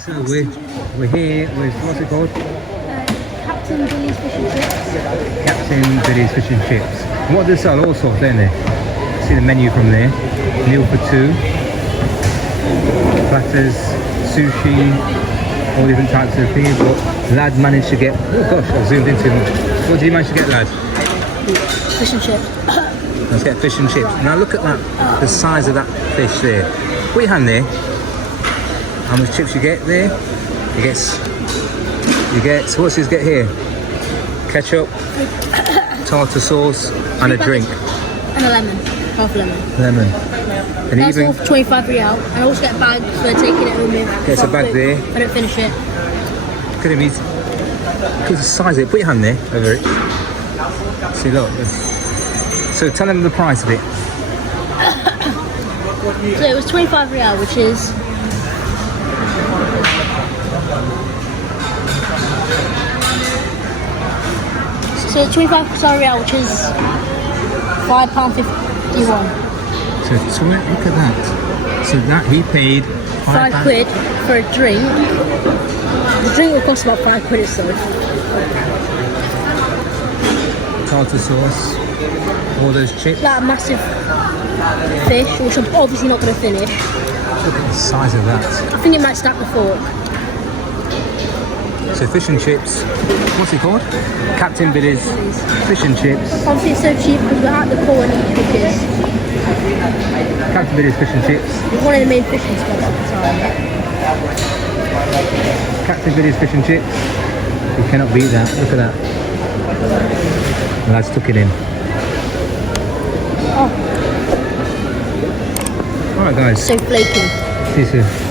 So we're here with, what's it called? Captain Billy's Fish and Chips. Captain Billy's Fish and Chips. And what do they sell? All sorts, don't they? See the menu from there. Meal for two. Platters, sushi, all different types of things. But lad managed to get, oh gosh, I zoomed in too much. What did he manage to get, lad? Fish and chips. Let's get fish and chips. Now look at that, the size of that fish there. Put your hand there. How much chips you get there? You get, so what's this get here? Ketchup, tartar sauce, and a drink. And a lemon. Half lemon. Lemon. And That's even all for 25 real. And I also get a bag for taking it home. gets a bag there. If I don't finish it. Look at him, look at the size of it. Put your hand there over it. See, look. So tell them the price of it. So it was 25 real, which is so 25 real, which is £5.51. So look at that. So that he paid £5 for a drink. The drink will cost about £5 itself. Tartar sauce, all those chips. That massive fish, which I'm obviously not going to finish. Look at the size of that. I think it might stack the fork. So fish and chips. What's it called? Captain Billy's Fish and Chips. Obviously it's so cheap because we're at the core and each because Captain Billy's Fish and Chips. it's one of the main fishing spots at the time. Captain Billy's Fish and Chips. You cannot beat that. Look at that. The lads took it in. Oh, Alright guys. so flaky. See you soon.